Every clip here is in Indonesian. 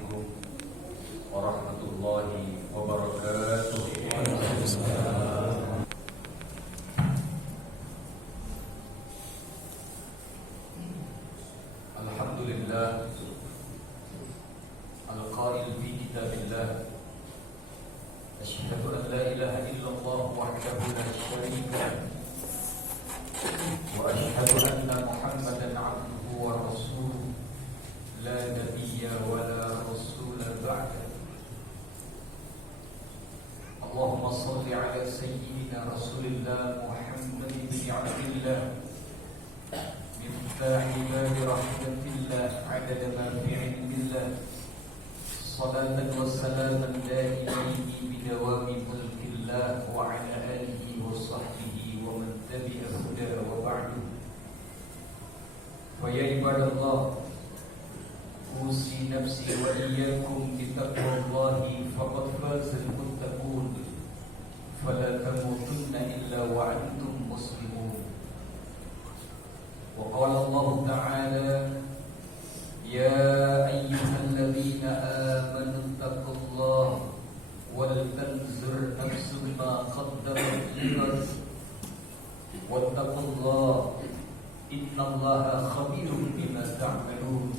Assalamualaikum warahmatullahi wabarakatuh. Alhamdulillah al-qail fi kitabillah asyhadu an la ilaha illallah wahdahu la syarika wa asyhadu anna Muhammadan abduhu wa rasuluh la nabiyya wa la rasula ba'da. Allahumma salli ala sayyidina Rasulillah Muhammad bin Abdillah miftah babi rahmatillah adada ma fi ilmillah salatan wa salaman da'imaini bidawami mulkillah wa ala alihi wa sahbihi wa man tabi'a huda wa ba'du. Wa ya ibadallah, usi nafsi wa iyyakum bitaqwallahi faqad fazal muttaqun fala tamutunna illa wa antum muslimun. Wa qala Allah ta'ala ya ayyuhalladzina amanu taqullaha wal tanzur nafsun ma qaddamat lighad wattaqullaha innallaha khabirun bima ta'malun.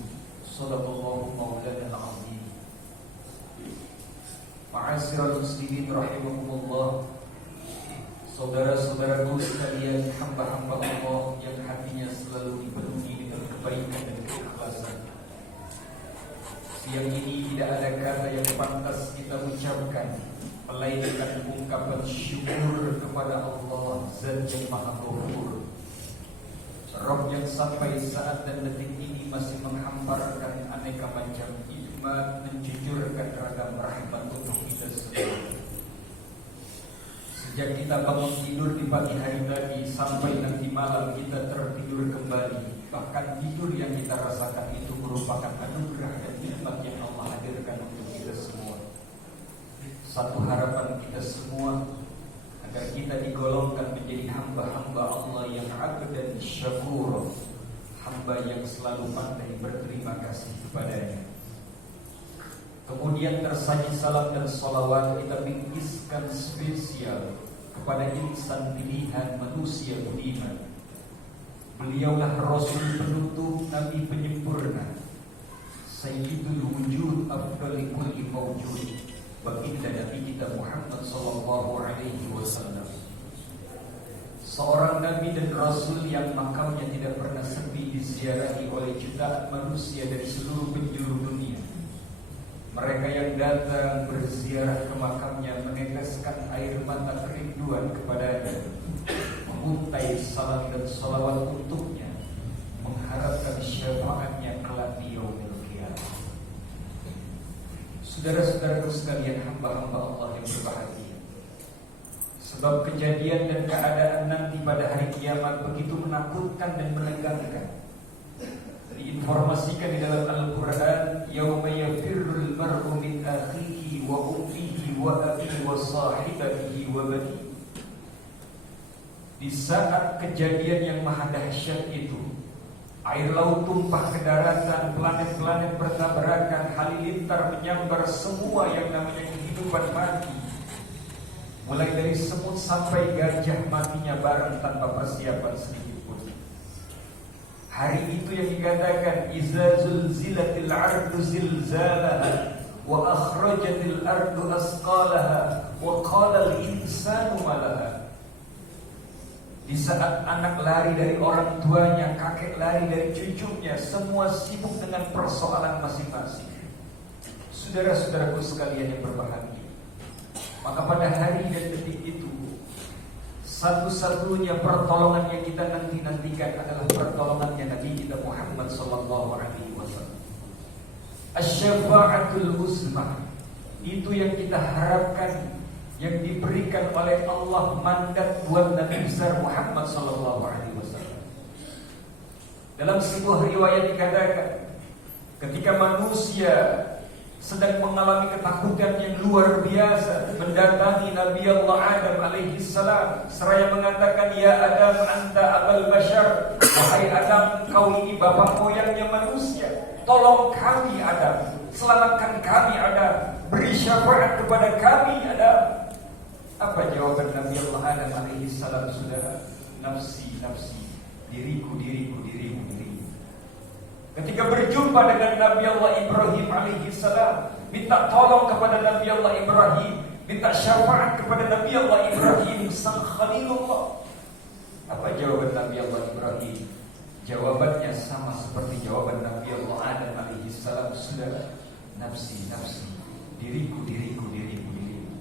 Sadaqallahu maulana al-azim. Ma'asyiral muslimin rahimakumullah, saudara-saudaraku sekalian, hamba-hamba Allah yang hatinya selalu dipenuhi dengan kebaikan dan keikhlasan. Siang ini tidak ada kata yang pantas kita ucapkan melainkan ungkapan syukur kepada Allah Zat yang Maha Ghafur, Rabb yang sampai saat dan detik ini masih menghamparkan aneka macam nikmat, menjujurkan ragam rahmat untuk kita semua. Sejak kita bangun tidur di pagi hari tadi sampai nanti malam kita tertidur kembali, bahkan tidur yang kita rasakan itu merupakan anugerah dan nikmat yang Allah hadirkan untuk kita semua. Satu harapan kita semua agar kita digolongkan menjadi hamba-hamba Allah yang abd dan syakur, hamba yang selalu pandai berterima kasih kepadanya. Kemudian tersaji salam dan salawat kita bingkiskan spesial kepada insan pilihan manusia budiman. Beliaulah Rasul penutup, Nabi penyempurna, Sayyidul wujud, afdali kulli mawjud, baginda Nabi kita Muhammad sallallahu alaihi wasallam. Seorang Nabi dan Rasul yang makamnya tidak pernah sepi diziarahi oleh jutaan manusia dari seluruh penjuru dunia. Mereka yang datang berziarah ke makamnya meneteskan air mata kerinduan kepadanya, menguntai salam dan salawat untuknya, mengharapkan syafaatnya kelak di yaumil qiyamah. Saudara-saudaraku sekalian, hamba-hamba Allah yang berbahagia, sebab kejadian dan keadaan nanti pada hari kiamat begitu menakutkan dan menegangkan. Diinformasikan di dalam Al-Quran, yauma yafirrul mar'u min akhihi wa ummihi wa abihi wa sahibatihi wa banihi. Di saat kejadian yang maha dahsyat itu, air laut tumpah ke daratan, planet-planet bertabrakan, halilintar menyambar semua yang namanya kehidupan mati. Mulai dari semut sampai gajah matinya bareng tanpa persiapan sedikit pun. Hari itu yang dikatakan iza zulzilatil ardu zilzalaha wa akhrajatil ardu asqalaha wa qala al insanu malaha. Di saat anak lari dari orang tuanya, kakek lari dari cucunya, semua sibuk dengan persoalan masing-masing. Saudara-saudaraku sekalian yang berbahagia, maka pada hari dan detik itu, satu-satunya pertolongan yang kita nanti-nantikan adalah pertolongannya Nabi kita Muhammad sallallahu alaihi wasallam. Asy-syafa'atul uzma, itu yang kita harapkan, yang diberikan oleh Allah mandat buat Nabi besar Muhammad sallallahu alaihi wasallam. Dalam sebuah riwayat dikatakan, ketika manusia sedang mengalami ketakutan yang luar biasa, mendatangi Nabi Allah Adam alaihi salam seraya mengatakan, ya Adam anta abal bashar, wahai Adam, kau ini bapak moyangnya manusia, tolong kami Adam. Selamatkan kami Adam, beri syafaat kepada kami Adam. Apa jawaban Nabi Allah Adam alaihi salam, saudara? Nafsi, nafsi, diriku, diriku, dirimu, dirimu. Ketika berjumpa dengan Nabi Allah Ibrahim alaihi salam, minta tolong kepada Nabi Allah Ibrahim, minta syafaat kepada Nabi Allah Ibrahim sang Khalilullah. Apa jawaban Nabi Allah Ibrahim? Jawabannya sama seperti jawaban Nabi Allah Adam alaihi salam, saudara. Nafsi, nafsi, diriku, diriku, diriku, diriku.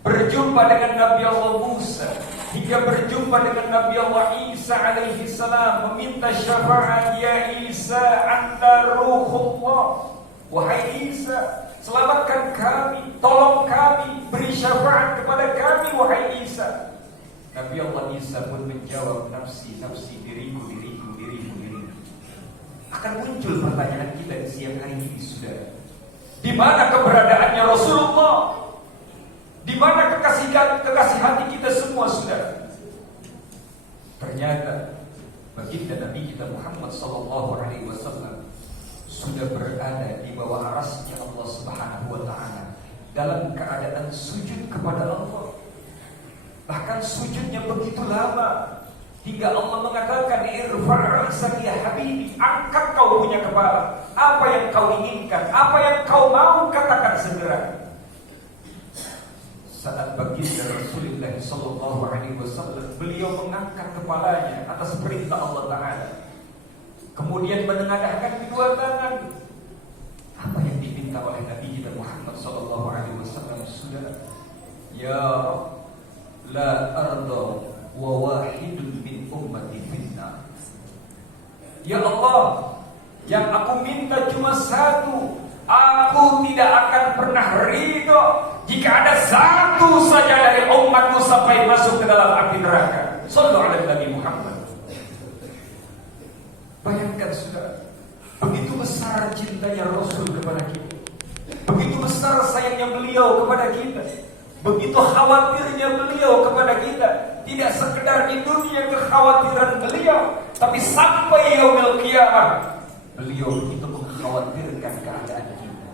Berjumpa dengan Nabi Allah Musa, hingga berjumpa dengan Nabi Allah Isa alaihi salam, meminta syafaat, ya Isa anta ruhullah. Wahai Isa, selamatkan kami, tolong kami, beri syafaat kepada kami, wahai Isa. Nabi Allah Isa pun menjawab, nafsi, nafsi, diriku, diriku, diriku, diriku. Akan muncul pertanyaan kita di siang hari ini, saudara. Di mana keberadaannya Rasulullah? Di mana kekasih hati kita semua, saudara? Ternyata baginda Nabi kita Muhammad sallallahu alaihi wasallam sudah berada di bawah arasnya Allah Subhanahu wa taala dalam keadaan sujud kepada Allah. Bahkan sujudnya begitu lama hingga Allah mengatakan, irfa' ra'sak ya habibi, angkat kau punya kepala. Apa yang kau inginkan, apa yang kau mau, katakan segera. Saat baginda Rasulullah sallallahu alaihi wasallam, beliau mengangkat kepalanya atas perintah Allah Taala, kemudian menengadahkan kedua tangan. Apa yang diminta oleh Nabi kita Muhammad sallallahu alaihi wasallam, saudara? Ya Rabb, la arda wa wahidun min ummati finnar. Ya Allah, yang aku minta cuma satu. Aku tidak akan pernah ridho jika ada satu saja dari umatku sampai masuk ke dalam api neraka. Sallallahu alaihi Nabi Muhammad. Bayangkan saudara, begitu besar cintanya Rasul kepada kita, begitu besar sayangnya beliau kepada kita, begitu khawatirnya beliau kepada kita. Tidak sekedar di dunia kekhawatiran beliau, tapi sampai yaumil qiyamah beliau begitu mengkhawatirkan keadaan kita.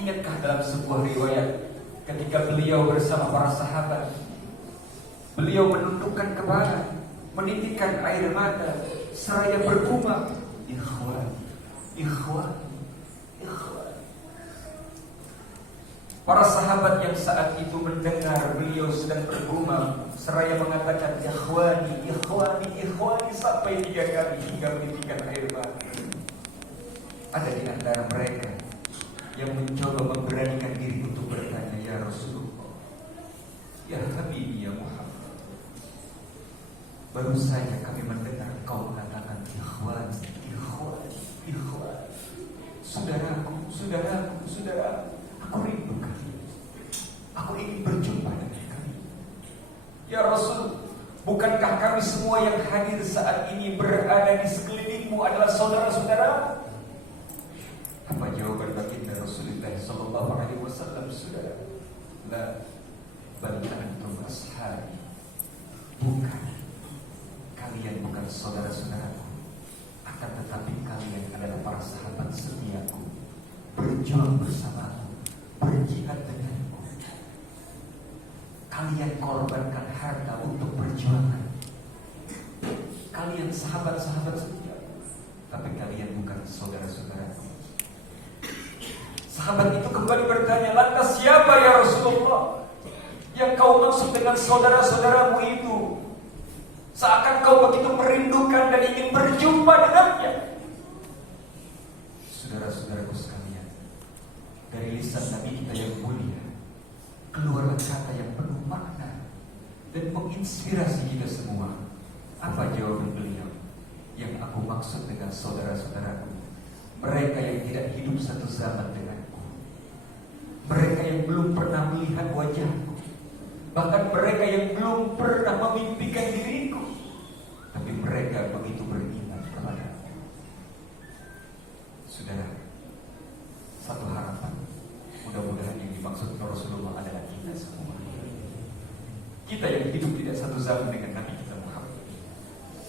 Ingatkah dalam sebuah riwayat ketika beliau bersama para sahabat, beliau menundukkan kepala, menitikkan air mata seraya bergumam, ikhwan, ikhwan, ikhwan. Para sahabat yang saat itu mendengar beliau sedang bergumam seraya mengatakan ikhwani, ikhwani, ikhwani sampai 3 kali hingga menitikkan air mata. Ada di antara mereka yang mencoba memberanikan diri untuk bertanya, ya Rasulullah, ya Habibi, ya Muhammad, baru saja kami mendengar kau mengatakan ikhwan, ikhwan, ikhwan, saudaraku, saudaraku, saudaraku. Aku rindu kalian, aku ingin berjumpa dengan kalian. Ya Rasul, bukankah kami semua yang hadir saat ini berada di sekelilingmu adalah saudara-saudara? Apa jawaban baginda Rasulullah sallallahu alaihi wasallam, saudara? La bal antum ashabi. Bukan, kalian bukan saudara-saudaraku, akan tetapi kalian adalah para sahabat setiaku, berjuang bersamaku, berjihad denganku. Kalian korbankan harta untuk perjuangan. Kalian sahabat-sahabat setia, tapi kalian bukan saudara-saudaraku. Sahabat itu kembali bertanya, lantas siapa ya Rasulullah yang kau maksud dengan saudara-saudaramu itu? Seakan kau begitu merindukan dan ingin berjumpa dengannya. Saudara-saudaraku sekalian, dari lisan Nabi kita yang mulia keluarlah kata yang penuh makna dan menginspirasi kita semua. Apa jawaban beliau? Yang aku maksud dengan saudara-saudaraku, mereka yang tidak hidup satu zaman denganku, mereka yang belum pernah melihat wajahku, bahkan mereka yang belum pernah memimpikan diriku, tapi mereka begitu beriman kepadaku. Saudara, satu harapan, mudah-mudahan yang dimaksud Rasulullah adalah kita semua. Kita yang hidup tidak satu zaman dengan Nabi kita Muhammad,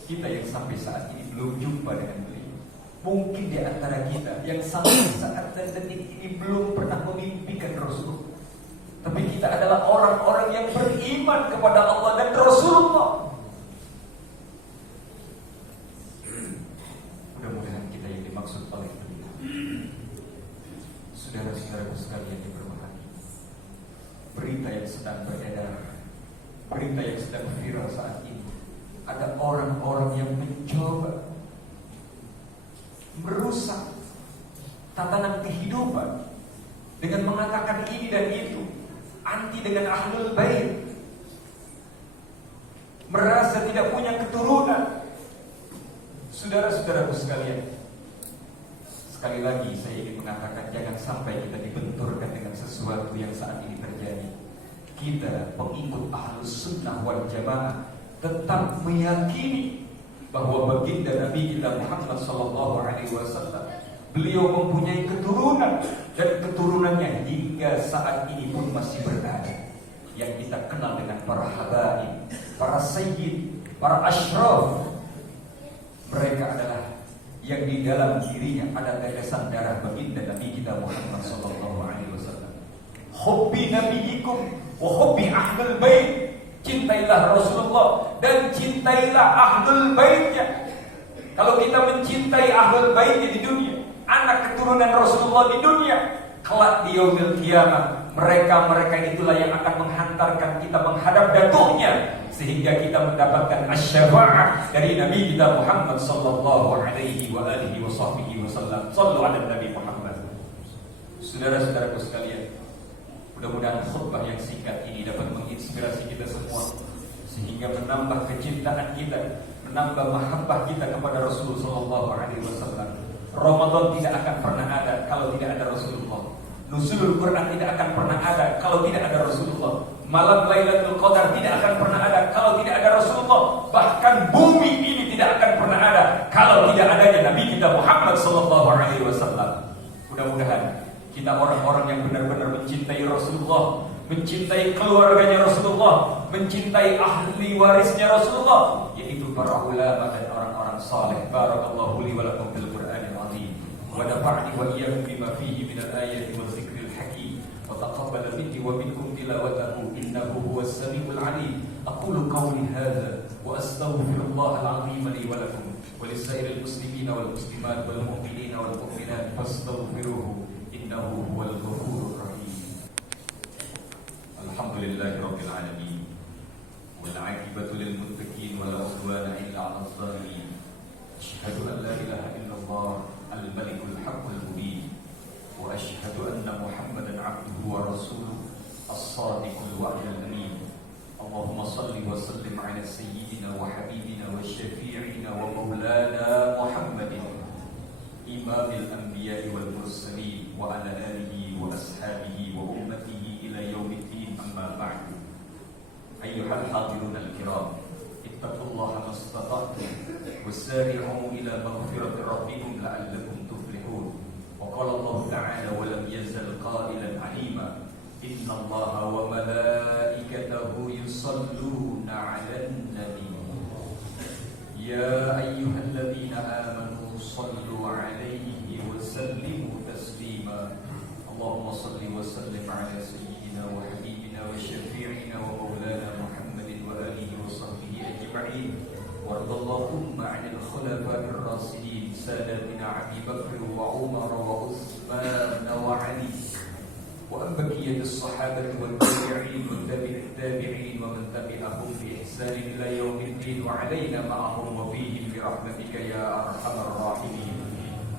kita yang sampai saat ini belum jumpa dengan beliau, Mungkin di antara kita yang sampai saat dan detik ini belum pernah memimpikan Rasul. Tapi kita adalah orang-orang yang beriman kepada Allah dan Rasulullah. Mudah-mudahan kita yang dimaksud oleh beliau. Saudara-saudaraku sekalian yang berbahagia, berita yang sedang beredar, berita yang sedang viral saat ini, ada orang-orang yang mencoba merusak tatanan kehidupan dengan mengatakan ini dan itu, anti dengan Ahlul Bait, merasa tidak punya keturunan. Saudara-saudaraku sekalian, sekali lagi saya ingin mengatakan, jangan sampai kita dibenturkan dengan sesuatu yang saat ini terjadi. Kita pengikut Ahlus Sunnah wal Jamaah tetap meyakini bahwa baginda Nabi kita Muhammad SAW, beliau mempunyai keturunan, dan keturunannya hingga saat ini pun masih berada, yang kita kenal dengan para habaib, para sayyid, para asyraf. Mereka adalah yang di dalam dirinya ada tetesan darah baginda Nabi kita Muhammad SAW. Hubbi nabiyikum wa hubbi ahlul bait. Cintailah Rasulullah dan cintailah Ahlul Baitnya. Kalau kita mencintai Ahlul Baitnya di dunia, anak keturunan Rasulullah di dunia, kelak di yaumil qiyamah, mereka itulah yang akan menghantarkan kita menghadap Datuknya, sehingga kita mendapatkan asy-syafa'ah dari Nabi kita Muhammad sallallahu alaihi wa alihi wasallam. Shallu ala Nabi Muhammad. Saudara-saudaraku sekalian, mudah-mudahan khutbah yang singkat ini dapat menginspirasi kita semua, sehingga menambah kecintaan kita, menambah mahabbah kita kepada Rasulullah SAW. Ramadan tidak akan pernah ada kalau tidak ada Rasulullah. Nuzulul Quran tidak akan pernah ada kalau tidak ada Rasulullah. Malam Lailatul Qadar tidak akan pernah ada kalau tidak ada Rasulullah. Bahkan bumi ini tidak akan pernah ada kalau tidak adanya Nabi kita Muhammad SAW. Mudah-mudahan kita orang-orang yang benar-benar mencintai Rasulullah, mencintai keluarganya Rasulullah, mencintai ahli warisnya Rasulullah, yaitu para ulama dan orang-orang saleh. Barakallahu li wa lakum fil Qur'anil azim, wa nafa'ni wa iyyakum bima fihi minal ayati wa dzikril hakim, wa taqabbal minni wa minkum tilawatahu innahu huwas samiul alim. Aqulu qawli hadza wa astaghfirullahal azim li wa lakum wa lisairil muslimina wal muslimat wal mu'minina wal mu'minat fastaghfiruhu innahu huwal ghafurur rahim. Alhamdulillahi rabbil alamin, wal 'aqibatu lil muttaqin wa la 'udwana illa 'alal zalimin. Asyhadu an la ilaha illallah al-malikul haqqul mubin, wa asyhadu anna Muhammadan 'abduhu wa rasuluhu as-sadiqul wa'dul amin. Allahumma salli wa sallim 'ala sayyidina wa habibina wa syafi'ina wa maulana Muhammadin imamil anbiya'i wal mursalin wa ala alihi wa ashabihi wa ummatihi ila yaumiddin, amma ba'du. Ayyuhal hadirun al-kiram, ittaqullaha mastata'tum wasari'u ila maghfirati rabbikum la'allakum tuflihun. Wa qala Allah ta'ala wa lam yazal qailan 'alima innallaha wa malaikatahu yusalluna 'alan nabi ya ayyuhalladzina amanu sallu 'alaihi wa sallimu taslima. Allahumma salli wa sallim 'ala sayyidina wa habibina wa syafi'ina wa maulana Muhammadin wa alihi wa sahbihi ajma'in. Wardallahumma 'anil khulafa'ir rasyidin sadatina Abi Bakr wa Umar wa Utsman wa Ali wa an baqiyatis sahabati wal tabi'in wa tabi'it tabi'in wa man tabi'ahum bi ihsan ila yaumiddin wa 'alaina ma'ahum wa fihim bi rahmatika ya arhamar rahimin.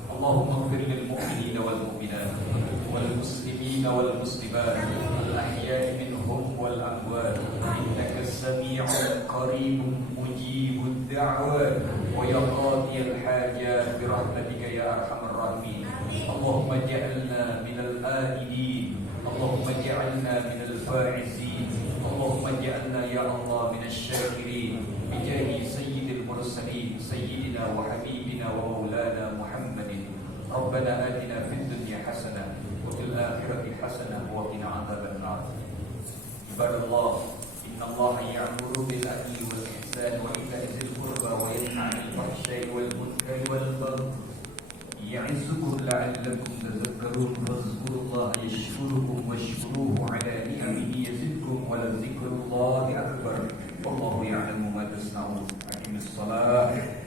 Allahumma ighfir lil mu'minina wal mu'minat wal muslimina wal muslimat al ahya'i minhum wal amwat innaka sami'un qaribun mujibud da'wat wa ya qadiyal hajat bi rahmatika ya arhamar rahimin. Allahumma ij'alna minal aidin, Allahumma ij'alna minal faizin, Allahumma ij'alna ya Allah minasy syakirin bi jahi sayyidil mursalin sayyidina wa habibina wa maulana Muhammadin. Rabbana atina fid dunya hasanah wa fil akhirati hasanah wa qina adzaban nar. Ibadallah, innallaha ya'muru bil adli wal ihsan wa ita'i dzil qurba wa yanha 'anil fahsya'i wal munkari wal baghi يعظكم لعلكم تذكرون فاذكروا الله يشكركم واشكروه على نعمه يزدكم ولذكر الله أكبر والله يعلم ما تصنعون أقم الصلاة